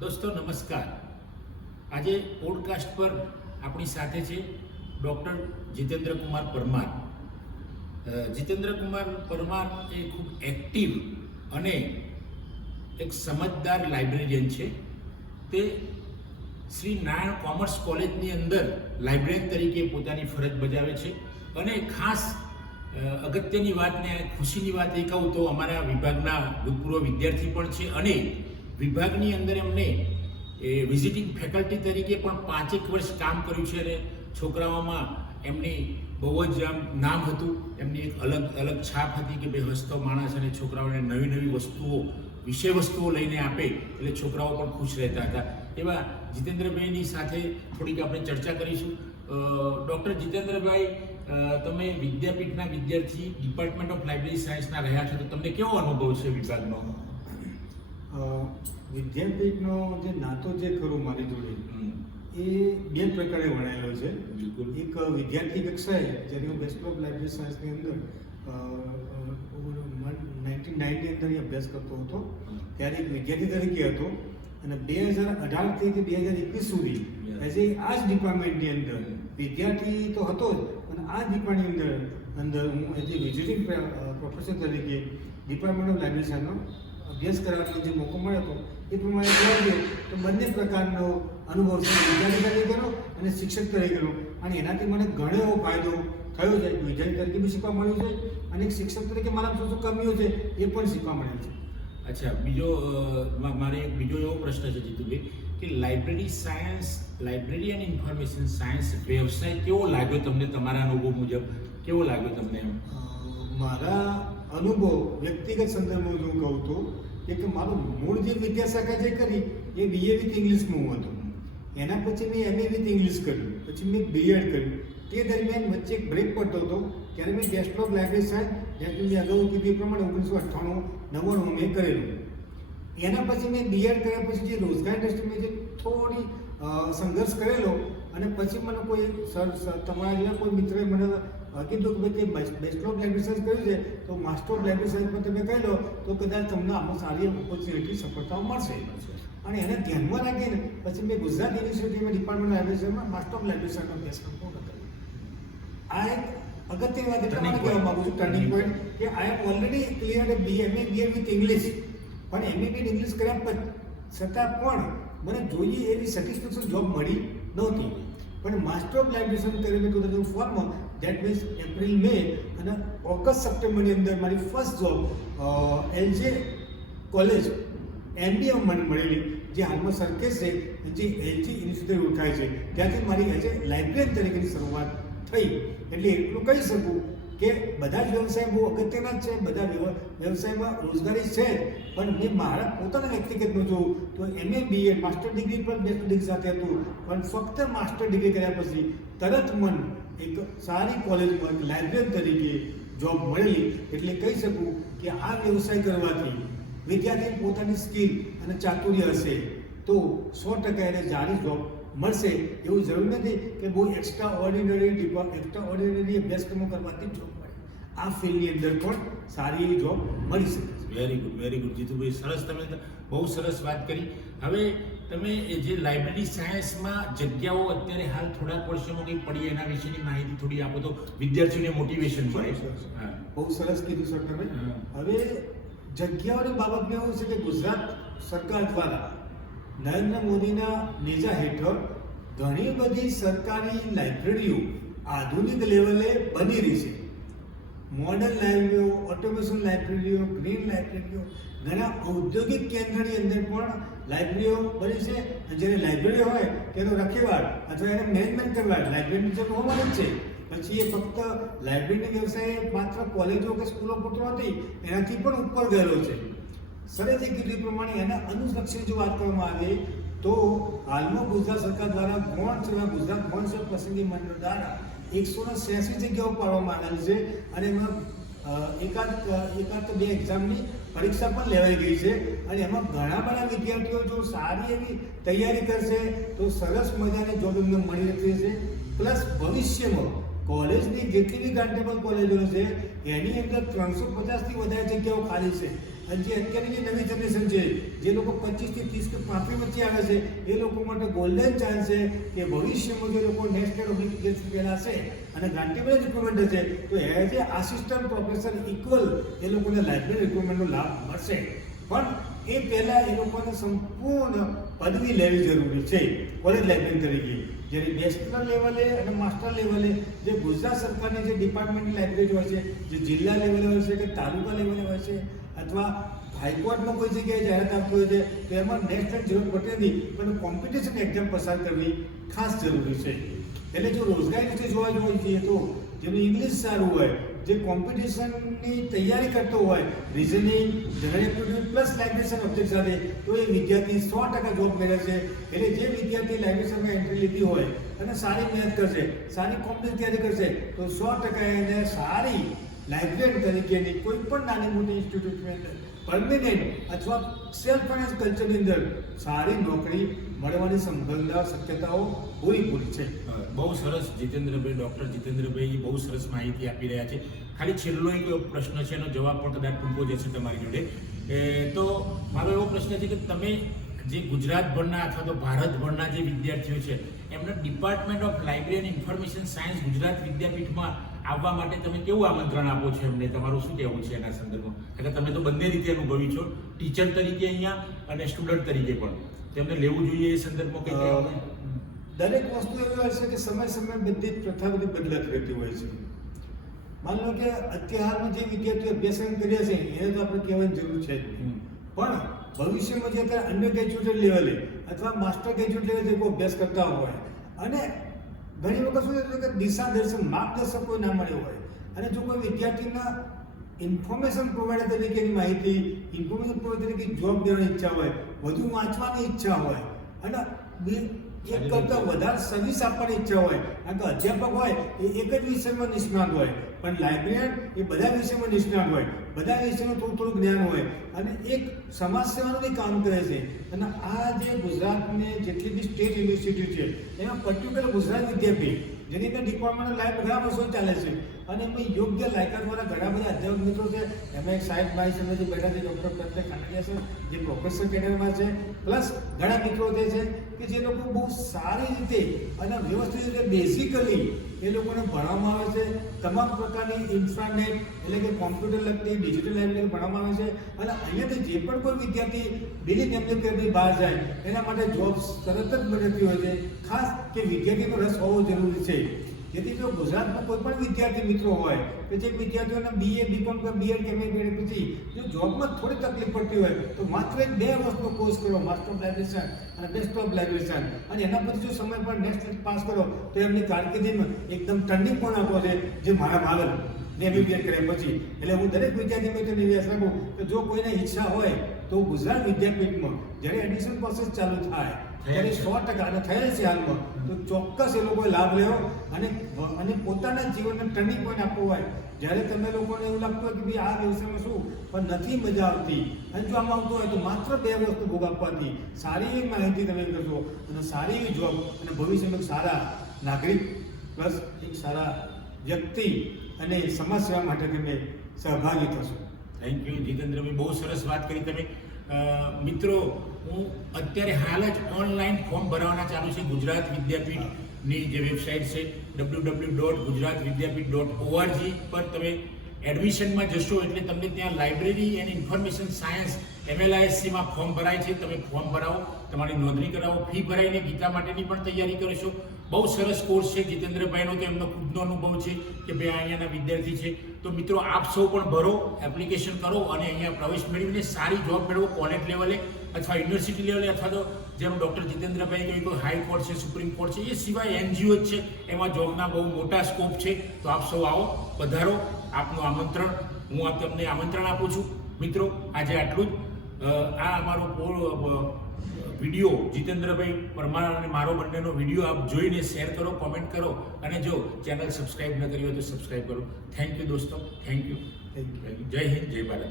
દોસ્તો નમસ્કાર. આજે પોડકાસ્ટ પર આપણી સાથે છે ડૉક્ટર જીતેન્દ્ર કુમાર પરમાર. જીતેન્દ્ર કુમાર પરમાર એ ખૂબ એક્ટિવ અને એક સમજદાર લાઇબ્રેરિયન છે. તે શ્રી નારાયણ કોમર્સ કોલેજની અંદર લાઇબ્રેરિયન તરીકે પોતાની ફરજ બજાવે છે. અને ખાસ અગત્યની વાત ને ખુશીની વાત એ કહું તો અમારા વિભાગના ભૂતપૂર્વ વિદ્યાર્થી પણ છે અને વિભાગની અંદર એમને વિઝિટિંગ ફેકલ્ટી તરીકે પણ 5 વર્ષ કામ કર્યું છે. અને છોકરાઓમાં એમની બહુ જ નામ હતું. એમની એક અલગ છાપ હતી કે ભાઈ હસતો માણસ અને છોકરાઓને નવી વસ્તુઓ વિષય વસ્તુઓ લઈને આપે એટલે છોકરાઓ પણ ખુશ રહેતા હતા. એવા જીતેન્દ્રભાઈની સાથે થોડીક આપણે ચર્ચા કરીશું. ડૉક્ટર જીતેન્દ્રભાઈ, તમે વિદ્યાપીઠના વિદ્યાર્થી ડિપાર્ટમેન્ટ ઓફ લાઇબ્રેરી સાયન્સના રહ્યા છો, તો તમને કેવો અનુભવ છે વિભાગનો? વિદ્યાપીઠનો જે નાતો જે ખરો મારી જોડે એ બે પ્રકારે વણાયેલો છે. બિલકુલ. એક વિદ્યાર્થી કક્ષાએ જ્યારે હું બેચલર ઓફ લાઇબ્રેરી સાયન્સની અંદર 1990 અંદર અભ્યાસ કરતો હતો ત્યારે એક વિદ્યાર્થી તરીકે હતો. અને 2018 થી 2021 સુધી એઝ એ આ જ ડિપાર્ટમેન્ટની અંદર વિદ્યાર્થી તો હતો જ, અને આ જ ડિપાર્ટમેન્ટની અંદર હું એઝ એ વિઝિટિંગ પ્રોફેસર તરીકે ડિપાર્ટમેન્ટ ઓફ લાઇબ્રેરી સાયન્સનો અભ્યાસ કરવાનો જે મોકો મળ્યો હતો એ પ્રમાણે જોવા જઈએ તો બંને પ્રકારનો અનુભવ છે, વિદ્યાર્થી તરીકેનો અને શિક્ષક તરીકેનો. અને એનાથી મને ઘણો એવો ફાયદો થયો છે. વિદ્યાર્થી તરીકે બી શીખવા મળ્યું છે અને એક શિક્ષક તરીકે મારા શું કમીઓ છે એ પણ શીખવા મળ્યું છે. અચ્છા, મારે એક બીજો એવો પ્રશ્ન છે જીતુભાઈ કે લાઇબ્રેરી અને ઇન્ફોર્મેશન સાયન્સ વ્યવસાય કેવો લાગ્યો તમને? તમારા અનુભવ મુજબ કેવો લાગ્યો તમને? મારા અનુભવ વ્યક્તિગત સંદર્ભમાં હું કહું તો કે મારું મૂળ જે વિદ્યાશાખા જે કરી એ BA વિથ ઇંગ્લિશમાં હું હતો. એના પછી મેં MA વિથ ઇંગ્લિશ કર્યું, પછી મેં BEd કર્યું. તે દરમિયાન વચ્ચે એક બ્રેક પડતો હતો ત્યારે મેં બેચલર ઓફ લાઇબ્રેરી સાયન્સ, જેમ મેં અગાઉ કીધું એ પ્રમાણે 1998-99 મેં કરેલું. એના પછી મેં BEd કર્યા પછી જે રોજગાર ઇન્ડસ્ટ્રીમાં જે થોડી સંઘર્ષ કરેલો, અને પછી મને કોઈ તમારા જેવા કોઈ મિત્રએ મને કીધું કે ભાઈ તે બેચલર ઓફ લાઇબ્રેરી સાયન્સ કર્યું છે તો માસ્ટર ઓફ લાઇબ્રેરી સાયન્સમાં તમે કહી લો તો કદાચ તમને આમાં સારી ઓપોર્ચ્યુનિટી સફળતાઓ મળશે. અને એને ધ્યાનમાં રાખીને પછી મેં ગુજરાત યુનિવર્સિટીમાં ડિપાર્ટમેન્ટ ઓફ લાઇબ્રેરી સાયન્સમાં માસ્ટર ઓફ લાઇબ્રેરી સાયન્સનો અભ્યાસક્રમ પૂર્ણ કર્યો. આ એક અગત્યની વાત એટલા માટે કહેવા માંગુ છું, ટર્નિંગ પોઈન્ટ, કે I am already clear MA BEd with English. પણ MA BEd ઇંગ્લિશ કર્યા છતાં પણ મને જોઈએ એવી સેટિસ્ફેક્શન જોબ મળી નહોતી. પણ માસ્ટર ઓફ લાઇબ્રેરી સાયન્સ કરીને 2004માં, દેટ મીન્સ એપ્રિલ મે અને ઓગસ્ટ સપ્ટેમ્બરની અંદર મારી first job LJ college MBA મને મળેલી, જે હાલમાં સરકેશ છે, જે LJ યુનિવર્સિટી ઓળખાય છે. ત્યાંથી મારી એઝ એ લાઇબ્રેરિયન તરીકેની શરૂઆત થઈ. એટલે એટલું કહી શકું કે બધા જ વ્યવસાય બહુ અગત્યના જ છે, બધા વ્યવસાયમાં રોજગારી છે જ. પણ મેં મારા પોતાના વ્યક્તિગતનું જોઉં તો MA BA માસ્ટર ડિગ્રી પણ બેચલર ડિગ્રી સાથે હતું, પણ ફક્ત માસ્ટર ડિગ્રી કર્યા પછી તરત મને એક સારી કોલેજમાં લાઇબ્રેરિયન તરીકે જોબ મળેલી. એટલે કહી શકું કે આ વ્યવસાય કરવાથી વિદ્યાર્થી પોતાની સ્કિલ અને ચાતુર્ય હશે તો 100% એને સારી જોબ મળશે. એવું જરૂર નથી કે બહુ એક્સ્ટ્રા ઓર્ડિનરી અભ્યાસક્રમો કરવાથી જોબ મળે. આ ફિલ્ડની અંદર પણ સારી એવી જોબ મળી શકે છે. વેરી ગુડ જીતુભાઈ, સરસ. તમે બહુ સરસ વાત કરી. હવે તમે જે લાઇબ્રેરી સાયન્સમાં જગ્યાઓ અત્યારે હાલ થોડાક વર્ષોમાં કંઈ પડી એના વિશેની માહિતી થોડી આપો તો વિદ્યાર્થીઓને મોટિવેશન મળે. બહુ સરસ કીધું સર તમે. હવે જગ્યાઓની બાબતમાં એવું છે કે ગુજરાત સરકાર દ્વારા નરેન્દ્ર મોદીના નેજા હેઠળ ઘણી બધી સરકારી લાઇબ્રેરીઓ આધુનિક લેવલે બની રહી છે. મોડર્ન લાઇબ્રેરીઓ, ઓટોમેશન લાઇબ્રેરીઓ, ગ્રીન લાઇબ્રેરીઓ, ઘણા ઔદ્યોગિક કેન્દ્રની અંદર પણ લાઇબ્રેરીઓ બની છે. જ્યારે લાઇબ્રેરી હોય તેનો રખેવાળ અથવા એને મેનેજમેન્ટ કરવા લાઇબ્રેરીની જરૂર હોવાની જ છે. પછી એ ફક્ત લાઇબ્રેરીનો વ્યવસાય માત્ર કોલેજો કે સ્કૂલો પૂરતો નથી, એનાથી પણ ઉપર ગયેલો છે. સરે જે કીધું એ પ્રમાણે એના અનુલક્ષીને જો વાત કરવામાં આવે તો હાલમાં ગુજરાત સરકાર દ્વારા ગુજરાત ગૌણ સેવા પસંદગી મંડળ દ્વારા 186 જગ્યાઓ પાડવામાં આવેલ છે. અને એમાં એકાદ તો 2 એક્ઝામની પરીક્ષા પણ લેવાઈ ગઈ છે. અને એમાં ઘણા બધા વિદ્યાર્થીઓ જો સારી એવી તૈયારી કરશે તો સરસ મજાની જોબ એમને મળી રહી છે. પ્લસ ભવિષ્યમાં કોલેજની જેટલી બી ગાંધીનગર કોલેજો છે એની અંદર 350થી વધારે જગ્યાઓ ખાલી છે. અને જે અત્યારની જે નવી જનરેશન છે, જે લોકો 25 થી 30 કે 35 વચ્ચે આવે છે, એ લોકો માટે ગોલ્ડન ચાન્સ છે કે ભવિષ્યમાં જે લોકો નેક્સ્ટ યર ઓબ્લિગેશન પહેલા છે અને ગ્રાન્ટેબલ રિક્રુટમેન્ટ છે, તો as a assistant professor equal એ લોકોને લાઇબ્રેરી રિક્રુટમેન્ટનો લાભ મળશે. પણ એ પહેલાં એ લોકોને સંપૂર્ણ પદવી લેવી જરૂરી છે કોલેજ લાઇબ્રેરી તરીકે. જ્યારે બેચલર લેવલે અને માસ્ટર લેવલે જે ગુજરાત સરકારની જે ડિપાર્ટમેન્ટની લાઇબ્રેરી હોય છે, જે જિલ્લા લેવલે હોય છે કે તાલુકા લેવલે હોય છે, અથવા હાઈકોર્ટમાં કોઈ જગ્યાએ જાહેરાત આપતી હોય છે, તો એમાં નેક્સ્ટ જરૂર પડતી નથી, પણ કોમ્પિટિશન એક્ઝામ પસાર કરવી ખાસ જરૂરી છે. એટલે જો રોજગારી રીતે જોવા જોઈએ તો જેનું ઇંગ્લિશ સારું હોય, જે કોમ્પિટિશનની તૈયારી કરતો હોય, રિઝનિંગ, જનરલ એપ્ટિટ્યૂડ પ્લસ લાઇબ્રેશન ઓબ્જેક્ટ સાથે, તો એ વિદ્યાર્થી 100% જોબ મેળવશે. એટલે જે વિદ્યાર્થી લાઇબ્રેશનમાં એન્ટ્રી લીધી હોય અને સારી મહેનત કરશે, સારી કોમ્પિટિશન તૈયારી કરશે, તો 100% એને સારી લાઇબ્રેરી તરીકેની કોઈ પણ નાની મોટી ઇન્સ્ટિટ્યૂટની અંદર પરમેનન્ટ અથવા સેલ્ફ ફાઇનાન્સ કલ્ચરની અંદર સારી નોકરી મળવાની સંભાવના શક્યતાઓ પૂરી છે. બહુ સરસ જીતેન્દ્રભાઈ, ડૉક્ટર જીતેન્દ્રભાઈ બહુ સરસ માહિતી આપી રહ્યા છે. ખાલી છેલ્લો એક પ્રશ્ન છે, એનો જવાબ પણ કદાચ ટૂંકો જશે તમારી જોડે. તો મારો એવો પ્રશ્ન છે કે તમે જે ગુજરાતભરના અથવા તો ભારતભરના જે વિદ્યાર્થીઓ છે, એમને department of library and information science Gujarat વિદ્યાપીઠમાં આવવા માટે તમે કેવું આમંત્રણ આપો છો એમને? તમારું શું કહેવું છે એના સંદર્ભમાં? એટલે તમે તો બંને રીતે અનુભવી છો, ટીચર તરીકે અહીંયા અને સ્ટુડન્ટ તરીકે પણ. તેમને લેવું જોઈએ એ સંદર્ભમાં કંઈ કહેવું? દરેક વસ્તુ એવી હોય છે કે સમય સમય બધી જ પ્રથા બધી બદલાતી રહેતી હોય છે. માની લો કે અત્યારમાં જે વિદ્યાર્થીઓ અભ્યાસ કર્યા છે એને તો આપણે કહેવાની જરૂર છે જ નહીં. પણ ભવિષ્યમાં જે અત્યારે અંડર ગ્રેજ્યુએટ લેવલે અથવા માસ્ટર ગ્રેજ્યુએટ લેવલે જે કોઈ અભ્યાસ કરતા હોય અને ઘણી વખત શું છે કે દિશા દર્શન માર્ગદર્શક કોઈ ના મળ્યો હોય, અને જો કોઈ વિદ્યાર્થીના ઇન્ફોર્મેશન પ્રોવાઈડર તરીકેની માહિતી, ઇન્ફોર્મેશન પ્રોવાઈડર તરીકે જોબ દેવાની ઈચ્છા હોય, વધુ વાંચવાની ઈચ્છા હોય અને એક કરતાં વધારે સર્વિસ આપવાની ઈચ્છા હોય, કારણ કે અધ્યાપક હોય એ એક જ વિષયમાં નિષ્ણાત હોય, પણ લાઇબ્રેરિયન એ બધા વિષયમાં નિષ્ણાત હોય, બધા વિષયમાં થોડું જ્ઞાન હોય અને એક સમાજ સેવાનું બી કામ કરે છે. અને આ જે ગુજરાતની જેટલી બી સ્ટેટ યુનિવર્સિટી છે એમાં પર્ટિક્યુલર ગુજરાત વિદ્યાપીઠ જેની અંદર ડિપાર્ટમેન્ટ લાઈફ ઘણા વર્ષો ચાલે છે અને એમાં યોગ્ય લાયકાતવાળા ઘણા બધા અધ્યાપક મિત્રો છે. એમાં એક સાહેબ ભાઈ સમય જે બેઠા છે, ડૉક્ટર પ્રત્યે કાંડિયા છે, જે પ્રોફેસર કેડરમાં છે, પ્લસ ઘણા મિત્રો તે છે કે જે લોકો બહુ સારી રીતે અને વ્યવસ્થિત રીતે બેઝિકલી એ લોકોને ભણવામાં આવે છે. તમામ પ્રકારની ઇન્ફ્રાનેટ એટલે કે કોમ્પ્યુટર લગતી ડિજિટલ લાઇબ્રેરી ભણવામાં આવે છે. અને અહીંયાથી જે પણ કોઈ વિદ્યાર્થી દિલ્હી એમની બહાર જાય એના માટે જોબ તરત જ મળતી હોય છે. ખાસ કે વિદ્યાર્થીનો રસ હોવો જરૂરી છે. જેથી જો ગુજરાતમાં કોઈ પણ વિદ્યાર્થી મિત્રો હોય કે જે વિદ્યાર્થીઓને BA, BCom કે BEd કે MA પછી જો જોબમાં થોડી તકલીફ પડતી હોય તો માત્ર 2 વર્ષનો કોર્સ કરો, માસ્ટર ઓફ લાઇબ્રેશન અને બેસ્ટ ઓફ લાઇબ્રેશન, અને એના પછી જો સમય પર નેક્સ્ટ પાસ કરો તો એમની કારકિર્દીમાં એકદમ ટર્નિંગ પોઈન્ટ આપો છે, જે મારા આવેલ MBA કર્યા પછી. એટલે હું દરેક વિદ્યાર્થી મિત્રોને નિવેદન રાખું કે જો કોઈને ઈચ્છા હોય તો ગુજરાત વિદ્યાપીઠમાં જ્યારે એડમિશન પ્રોસેસ ચાલુ થાય ત્યારે 100% અને થયેલ છે હાલમાં, તો ચોક્કસ એ લોકોએ લાભ લેવો અને પોતાના જીવનને ટર્નિંગ પોઈન્ટ આપવો હોય. જ્યારે તમે લોકોને એવું લાગતું હોય કે ભાઈ આ વ્યવસાયમાં શું પણ નથી મજા આવતી અને જો આમાં આવતું હોય તો માત્ર 2 વસ્તુ ભોગ આપવાથી સારી એવી માહિતી તમે કરશો અને સારી એવી જોબ અને ભવિષ્યમાં એક સારા નાગરિક પ્લસ એક સારા વ્યક્તિ અને સમાજ સેવા માટે તમે સહભાગી થશો. થેન્ક યુ જીતેન્દ્રભાઈ, બહુ સરસ વાત કરી તમે. મિત્રો, હું અત્યારે હાલ જ ઓનલાઈન ફોર્મ ભરવાના ચાલુ છે. ગુજરાત વિદ્યાપીઠની જે વેબસાઇટ છે www.gujaratvidyapith.org પર તમે એડમિશનમાં જશો એટલે તમને ત્યાં લાઇબ્રેરી એન્ડ ઇન્ફોર્મેશન સાયન્સ MLISCમાં ફોર્મ ભરાય છે. તમે ફોર્મ ભરાવો, તમારી નોંધણી કરાવો, ફી ભરાઈને ગીતા માટેની પણ તૈયારી કરશો. બહુ સરસ કોર્સ છે. જીતેન્દ્રભાઈનો તો એમનો ખુદનો અનુભવ છે કે ભાઈ અહીંયાના વિદ્યાર્થી છે. તો મિત્રો, આપ સૌ પણ ભરો, એપ્લિકેશન કરો અને અહીંયા પ્રવેશ મેળવીને સારી જોબ મેળવો કોલેજ લેવલે અથવા યુનિવર્સિટી લેવલે, અથવા તો જેમ ડૉક્ટર જીતેન્દ્રભાઈ કહ્યું કોઈ હાઈકોર્ટ છે, સુપ્રીમ કોર્ટ છે, એ સિવાય NGO જ છે, એમાં જોબના બહુ મોટા સ્કોપ છે. તો આપ સૌ આવો, પધારો. આપનું આમંત્રણ, હું તમને આમંત્રણ આપું છું. મિત્રો, આજે આટલું જ. આ અમારો વિડીયો જીતેન્દ્રભાઈ પરમાર અને મારો બંનેનો વિડીયો આપ જોઈને શેર કરો, કોમેન્ટ કરો અને જો ચેનલ સબસ્ક્રાઈબ ન કરી હોય તો સબસ્ક્રાઈબ કરો. થેન્ક યુ દોસ્તો, થેન્ક યુ. જય હિન્દ, જય ભારત.